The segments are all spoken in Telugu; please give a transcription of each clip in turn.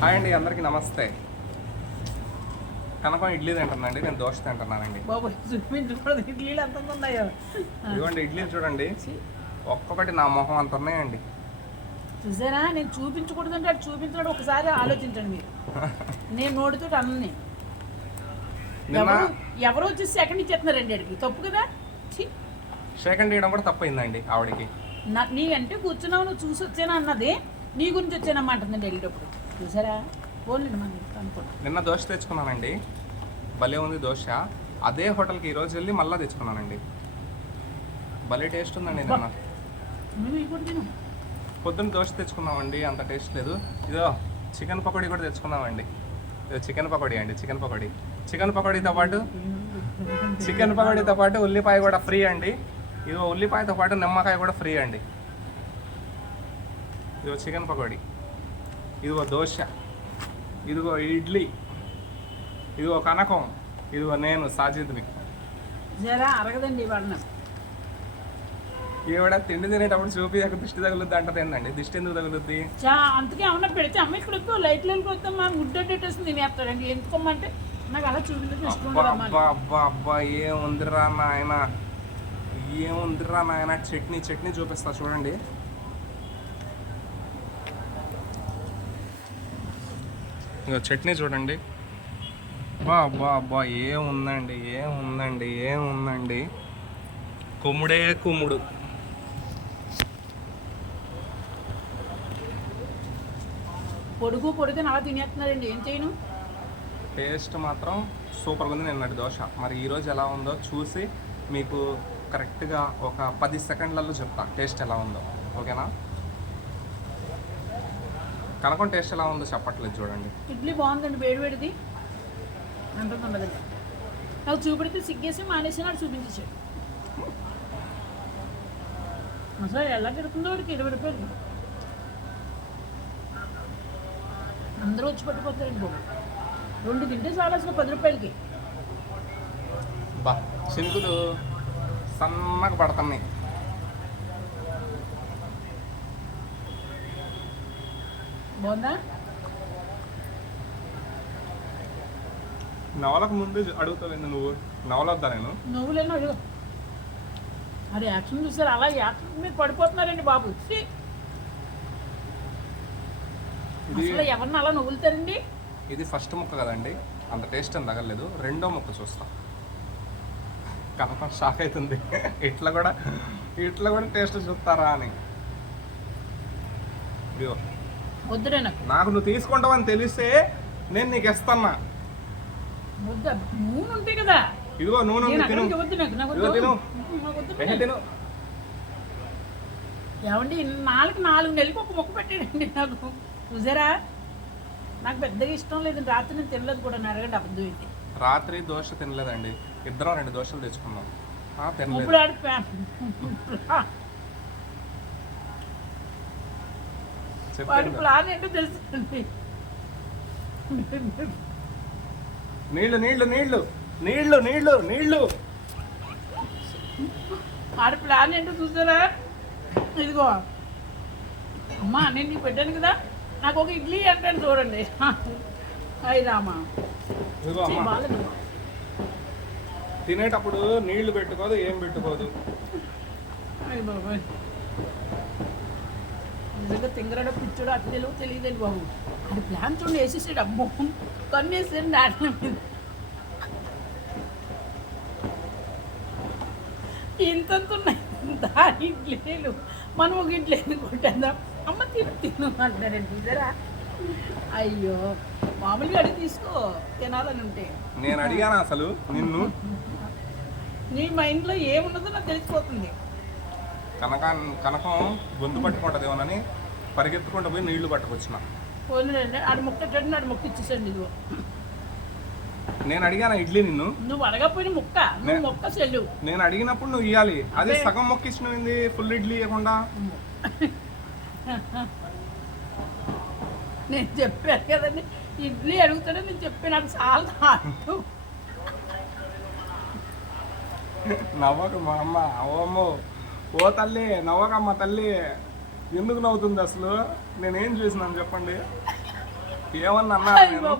హాయ్ అండి అందరికీ నమస్తే. కనకం ఇడ్లీ తింటున్నానండి నేను దోశ తింటున్నానండి. బాబు చూపించకూడదు ఇడ్లీలు ఎంత ఉన్నాయో. ఇదిగోండి ఇడ్లీ చూడండి. ఒక్కొక్కటి నా మొహం అంత ఉన్నాయండి. చూసారా? నేను చూపించకూడదు అంటే అటు చూపించడం ఒకసారి ఆలోచించండి మీరు. నేను నోటితో అన్నీ. ఎవరు ఎవరు వచ్చి సెకండ్ ఇచ్చేస్తున్నారండి అడిగి తప్పు కదా? సెకండ్ ఇవ్వడం కూడా తప్పైందండి ఆవిడకి. నీ అంటే కూర్చున్నావు నువ్వు చూసి వచ్చానా అన్నది? నీ గురించి వచ్చానమ్మా అంటుందండి వెళ్ళేటప్పుడు. చూసారా? పోలేండి మన అనుకోండి నిన్న దోశ తెచ్చుకున్నానండి. భలే ఉంది దోశ. అదే హోటల్కి ఈరోజు వెళ్ళి మళ్ళీ తెచ్చుకున్నానండి. భలే టేస్ట్ ఉందండి నిన్న. పొద్దున్న దోశ తెచ్చుకున్నామండి అంత టేస్ట్ లేదు. ఇదో చికెన్ పకోడీ కూడా తెచ్చుకున్నామండి. ఇదో చికెన్ పకోడీ అండి చికెన్ పకోడీ. చికెన్ పకోడీతో పాటు చికెన్ పకోడీతో పాటు ఉల్లిపాయ కూడా ఫ్రీ అండి. ఇదిగో ఉల్లిపాయతో పాటు నిమ్మకాయ కూడా ఫ్రీ అండి. ఇదిగో చికెన్ పకోడీ. ఇదిగో దోశ ఇదిగో ఇడ్లీ ఇదిగో కనకం ఇదిగో నేను సాజిద్ని. జరా అరగదండి వాళ్ళని ఈవిడ తిండి తినేటప్పుడు చూపి దిష్టి తగులుద్ది అంటది ఏందండి? దిష్టి ఎందుకు తగులుద్ది? చా అందుకే ఏమన్నా పెడితే అమ్మ ఇక్కడ వద్దు లైట్లు వెళ్ళిపోతాం మా ముడ్డేటేసి తినేస్తాడండి. ఎందుకమ్మంటే నాకు అలా చూపించడం అబ్బా అబ్బా అబ్బా ఏముందిరా నాయన? ఏముందిరా నాయన? చట్నీ చట్నీ చూపిస్తా చూడండి. ఇంకా చట్నీ చూడండి. బా అబ్బా అబ్బా ఏముందండి ఏముందండి ఏముందండి? కుమ్ముడే కుమ్ముడు. పొడుగు పొడుగు అలా తినేస్తున్నారండి ఏం చేయను? టేస్ట్ మాత్రం సూపర్గా ఉంది నిన్నటి దోశ. మరి ఈరోజు ఎలా ఉందో చూసి మీకు కరెక్ట్గా ఒక పది సెకండ్లలో చెప్తా. టేస్ట్ ఎలా ఉందో. ఓకేనా? కనకం టేస్ట్ ఎలా ఉందో చెప్పట్లేదు చూడండి. ఇడ్లీ బాగుందండి వేడి వేడిది అంటుందండి నాకు చూపెడితే సిగ్గేసి మానేసి నాడు చూపించేసాడు అసలు ఎలా తిరుగుతుందో వాడికి ఇరవై రూపాయలు. అందరూ వచ్చి పట్టుకోతారండి బాబు. రెండు తింటే చాలా అసలు పది రూపాయలకి. బా శనుకులు సన్నగా పడుతున్నాయి. బాగుందా? నవలకు ముందు అడుగుతావు నువ్వు? నవలొద్దా నేను? నువ్వులేనో అడుగు. అది యాక్షన్ చూసారు? అలా యాక్షన్ మీద పడిపోతున్నారండి బాబు. అసలు ఎవరిని అలా నవ్వులుతారండి? ఇది ఫస్ట్ ముక్క కదండి. అంత టేస్ట్ అని తగలేదు. రెండో ముక్క చూస్తా. కనకం షాక్ అవుతుంది. ఇట్లా కూడా ఇట్లా కూడా టేస్ట్ చూస్తారా అని. ఇదిగో. వద్దురే నాకు. నాకు నువ్వు తీసుకుంటావని తెలిస్తే నేను నీకు ఇస్తాన్నా. వద్దు నూనె ఉంటాయి కదా. ఇదిగో నూనె నేను ఉంది, తిను. అక్కడికి వద్దు నాకు నాకు ఇదిగో వద్దు. తిను. నాకు వద్దు. వెంటనే తిను. ఏమండి నాలుగు నాలుగు నెలలకు ఒక మొక్క పెట్టాడండి నాకు. చూసారా? నాకు పెద్దగా ఇష్టం లేదు రాత్రి నేను తినలేదు కూడా అడగండి అబద్ధం ఏంటి రాత్రి దోశ తినలేదండి. ఇద్దరం రెండు దోశలు తెచ్చుకున్నాం. ఆ, తినలేదు. ఇప్పుడు ఆడ వాడి ప్లాన్ ఏంటో తెలుసండి నీళ్ళు నీళ్ళు నీళ్ళు నీళ్ళు నీళ్ళు నీళ్ళు ఆడ ప్లాన్ ఏంటో చూసారా? ఇదిగో. అమ్మా నేను నీకు పెట్టాను కదా. నాకు ఒక ఇడ్లీ అంటాను చూడండి. అయ్యి రామా తినేటప్పుడు నీళ్ళు పెట్టుకోదు ఏం పెట్టుకోదు. అయ్య బాబాయ్. నిజంగా తింగరాడ పిచ్చుడు తెలియదు తెలియదండి బాబు. అది ప్లాన్ చూడండి వేసేసాడు అమ్మో కన్ను వేసాడు నాటిన మీద. ఇంతంత ఉన్నాయి దాని ఇడ్లీలు. మనం ఒక ఇడ్లీ కొట్టేద్దాం? అమ్మ తిను తిను అంటారండి చూసారా అయ్యో మామూలుగా అడిగి తీసుకో తినాలని ఉంటే. నేను అడిగాను అసలు నిన్ను? నీ మైండ్లో ఏమున్నదో నాకు తెలిసిపోతుంది. కనక కనకం గొంతు పట్టుకుంటదేమోనని పరిగెత్తుకుంటూ పోయి నీళ్ళు పట్టుకొచ్చిన. ఆడ ముక్క చెట్టు ఆడ ముక్క ఇచ్చేసండి ఇదిగో. నేను అడిగాను ఇడ్లీ నిన్ను? నువ్వు అడగపోయిన ముక్క నువ్వు మొక్క చెల్లు నేను అడిగినప్పుడు నువ్వు ఇవ్వాలి అదే అదే. సగం మొక్క ఇచ్చినవింది ఫుల్ ఇడ్లీ ఇవ్వకుండా. నేను చెప్పాను కదండి ఇడ్లీ అడుగుతాడే నేను చెప్పాను నాకు చాలా అంటూ నవ్వకు మా అమ్మ అవమ్మో ఓ తల్లి నవ్వకమ్మ తల్లి ఎందుకు నవ్వుతుంది అసలు? నేనేం చేసినాను చెప్పండి? ఏమన్నా అన్నా నేను?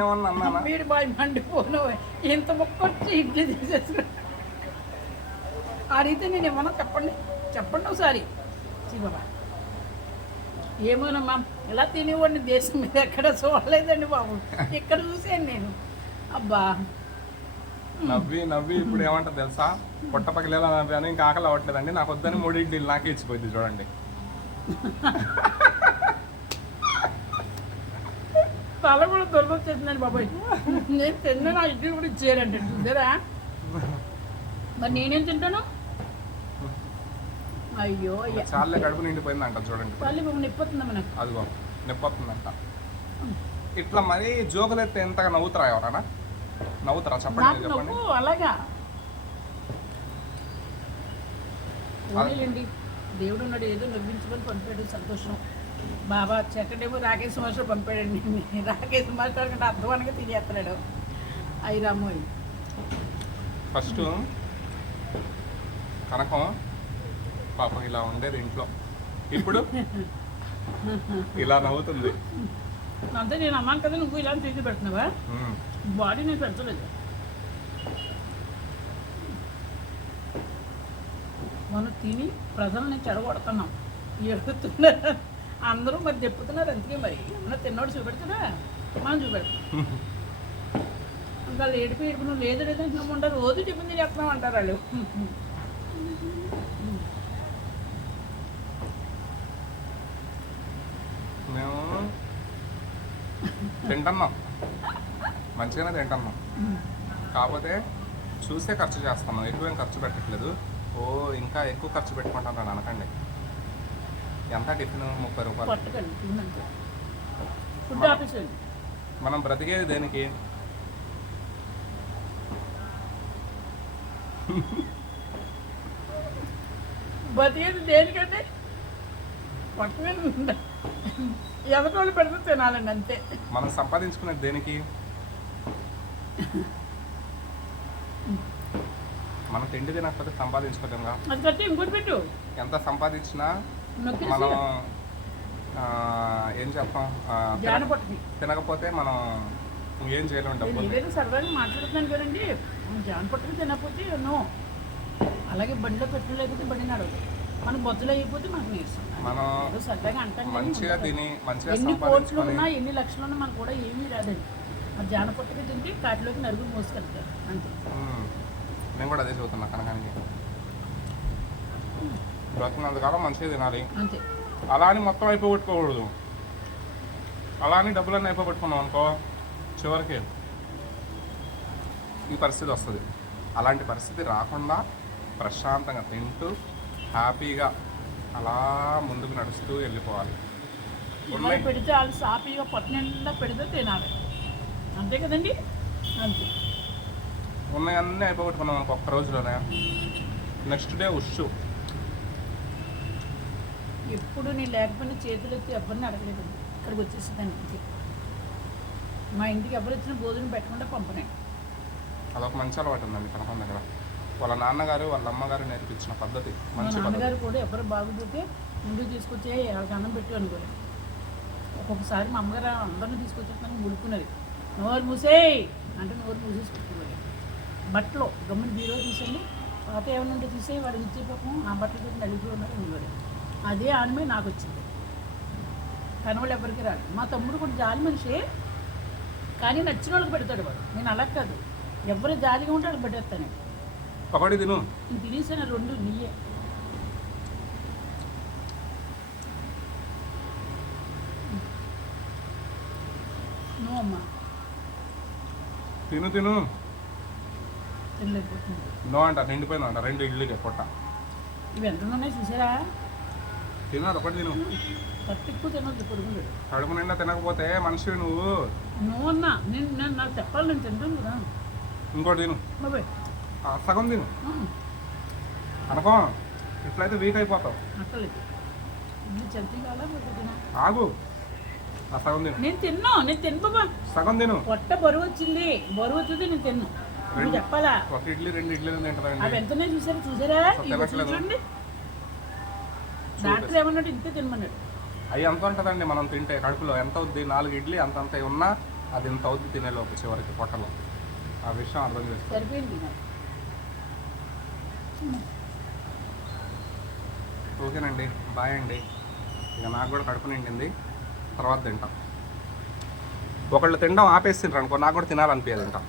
ఏమన్నా అన్నానా? వీడి బాయ్ మండిపోను ఇంత ఇడ్లీ తీసేసుకున్నా అడిగితే నేను ఏమన్నా చెప్పండి? చెప్పండి ఒకసారి. ఏమోనమ్మా ఇలా తినేవాడిని దేశం మీద ఎక్కడ చూడలేదండి బాబు. ఇక్కడ చూసాను నేను. అబ్బా. నవ్వి నవ్వి ఇప్పుడు ఏమంటారు తెలుసా? పొట్ట పగిలేలా నవ్వాను ఇంకా ఆకలి అవ్వట్లేదండి. నాకు వద్దని మూడు ఇడ్లీలు నాకే ఇచ్చిపోయింది చూడండి. తల కూడా దొరకొచ్చేసిందండి బాబాయ్. నేను తిన్న నా ఇడ్లీ కూడా ఇచ్చేయాలంటే చూసారా? మరి నేనేం తింటాను? అయ్యో చాలే కడుపు నిండిపోయింది అంట చూడండి. తల్లి బాబు నిప్పొస్తుందా మనకు? అదిగో నొప్పొస్తుందంట ఇట్లా మరీ జోకులు ఎత్తే ఎంతగా నవ్వుతారా ఎవరన్నా? నవ్వుతారా? చెప్పండి చెప్పండి. అలాగా. దేవుడు ఉన్నాడు ఏదో నవ్వించుకొని పంపాడు సంతోషం. బాబా చెక్కడేమో రాకేష్ మాస్టర్ పంపాడండి. రాకేష్ మాస్టర్ కంటే అర్థవానికి తినేస్తున్నాడు అయ్యి రామోయ్. ఫస్ట్ కనకం పాపం ఇలా ఉండేది ఇంట్లో. ఇప్పుడు ఇలా నవ్వుతుంది. అంతే నేను అన్నాను కదా నువ్వు ఇలా తీసి పెడుతున్నావా. బాడీ నేను పెంచలేదు. మనం తిని ప్రజల్ని చెడగొడుతున్నాం ఎడుతున్నారు అందరూ మరి చెప్పుతున్నారు అందుకే మరి. ఏమన్నా తిన్నోడు చూపెడుతున్నా మనం చూపెడతాం. ఇంకా ఏడుపు ఏడుపు నువ్వు లేదు లేదంటే నువ్వు ఉంటారు రోజు టిఫిన్ తినేస్తున్నాం అంటారు వాళ్ళు. మేము తింటున్నాం. మంచిగానే తింటున్నాం. కాకపోతే చూసే ఖర్చు చేస్తున్నాం. ఎక్కువ ఖర్చు పెట్టట్లేదు. ఓ ఇంకా ఎక్కువ ఖర్చు పెట్టుకుంటాను అనకండి. ఎంత టిఫిన్? ముప్పై రూపాయలు. మనం బ్రతికేది దేనికి? బతికేది దేనికంటే పట్టుకుని ఎదటోళ్ళు పెడితే తినాలండి అంతే. మనం సంపాదించుకునేది దేనికి? మనం తిండి తినకపోతే పెట్టు. ఎంత సంపాదించినా మనం ఆ, ఏం చెప్పాం? తినకపోతే మనం ఏం చేయలేము డబ్బులు. సరదాగా మాట్లాడుతున్నాను కదండి. జాన పట్టుకు తినకపోతే నో. అలాగే బండిలో పెట్రోల్ లేకపోతే బండి నడవదు. మన బొజ్జలు అయిపోతే మనకు నీరసం. మనం సరదాగా అంటాం మంచిగా. తిని మంచిగా ఎన్ని కోట్లు ఉన్నా ఎన్ని లక్షలు ఉన్నా మనకు కూడా ఏమీ రాదండి. ఆ జాన పట్టుకు తింటే కాటిలోకి నలుగురు మోసుకెళ్తారు అంతే. నేను కూడా అదే చదువుతున్నా కనకానికి. బ్రతికినంతకాలం మంచిగా తినాలి. అంతే. అలా అని మొత్తం అయిపోగొట్టుకోకూడదు. అలా అని డబ్బులన్నీ అయిపోగొట్టుకున్నాం అనుకో చివరికి ఈ పరిస్థితి వస్తుంది. అలాంటి పరిస్థితి రాకుండా ప్రశాంతంగా తింటూ హ్యాపీగా అలా ముందుకు నడుస్తూ వెళ్ళిపోవాలి. పెడితే వాళ్ళు సాపీగా పొట్ట నిండా పెడితే తినాలి. అంతే కదండి? అంతే. ఉన్నాయన్నీ అయిపోగొట్టుకున్నాం అనుకో ఒక్క రోజులోనే. నెక్స్ట్ డే ఉష్. ఎప్పుడు నేను లేకపోయినా చేతులు ఎత్తి ఎవరిని అడగలేదండి. ఇక్కడికి వచ్చేసిందండి ఇంటికి మా ఇంటికి ఎవరు వచ్చినా భోజనం పెట్టకుండా పంపనే. అదొక మంచి అలవాటు ఉందండి కనకం దగ్గర. వాళ్ళ నాన్నగారు వాళ్ళ అమ్మగారు నేర్పించిన పద్ధతి. మా మంచి నాన్నగారు కూడా ఎవరు బాగుపోతే ముందుకు తీసుకొచ్చే వాళ్ళకి అన్నం పెట్టు అనుకోలేదు ఒక్కొక్కసారి మా అమ్మగారు అందరిని తీసుకొచ్చేస్తాను ముడుకున్నది నోరు మూసేయ్ అంటే నోరు మూసేసి పెట్టుకోలేదు బట్టలు గమ్మున బీరో తీసండి పాత ఏమైనా ఉంటే తీసేయి వాడికి ఇచ్చే పాపం ఆ బట్టలు పెట్టి నలిపి ఉన్నారు ఉండేది అదే ఆనమే నాకు వచ్చింది. కానీ వాళ్ళు ఎవరికి రాదు మా తమ్ముడు కూడా జాలి మనిషి కానీ నచ్చిన వాళ్ళకి పెడతాడు వాడు. నేను అలా కాదు. ఎవరు జాలిగా ఉంటే వాళ్ళకి పెట్టేస్తాను. పకోడీ తిను. నేను తినేసాను రెండు నీయే. నువ్వు అమ్మా తిను తిను. నో అంట నిండిపోయింది అంట రెండు ఇడ్లీకి పొట్ట. ఇవి ఎంత ఉన్నాయి చూసారా తిను తినొద్దు కడుపు నిండా తినకపోతే మనిషి నువ్వు. నువ్వు అన్నా నేను నేను నాకు చెప్పాలి నేను తింటాను కదా. ఇంకోటి తిను. సగం తిను. అనుకో ఇట్లయితే వీక్ అయిపోతావు. ఆగు. సగం తిను. నేను తిన్నా నేను తిను బాబా. సగం తిను. పొట్ట బరువు వచ్చింది. బరువు వచ్చింది నేను తిన్ను. నువ్వు చెప్పాలా? ఒక ఇడ్లీ రెండు ఇడ్లీలు అవి తింటుందండి ఎంతనే చూసారా చూసారా? ఇవి. చూడండి. డాక్టర్ ఏమన్నాడు? ఇంతే తినమన్నాడు. అవి ఎంత ఉంటుందండి మనం తింటే కడుపులో? ఎంత అవుద్ది? నాలుగు ఇడ్లీ అంత అంత ఉన్నా అది ఎంత అవుద్ది తినేలోపు చివరికి పొట్టలో. ఆ విషయం అర్థం చేసుకో సరిపోయింది ఓకేనండి. బాయ్ అండి. ఇక నాకు కూడా కడుపు నిండింది. తర్వాత తింటాం. ఒకళ్ళు తినడం ఆపేసిండ్రు అనుకో నాకు కూడా తినాలనిపించదు తింటాం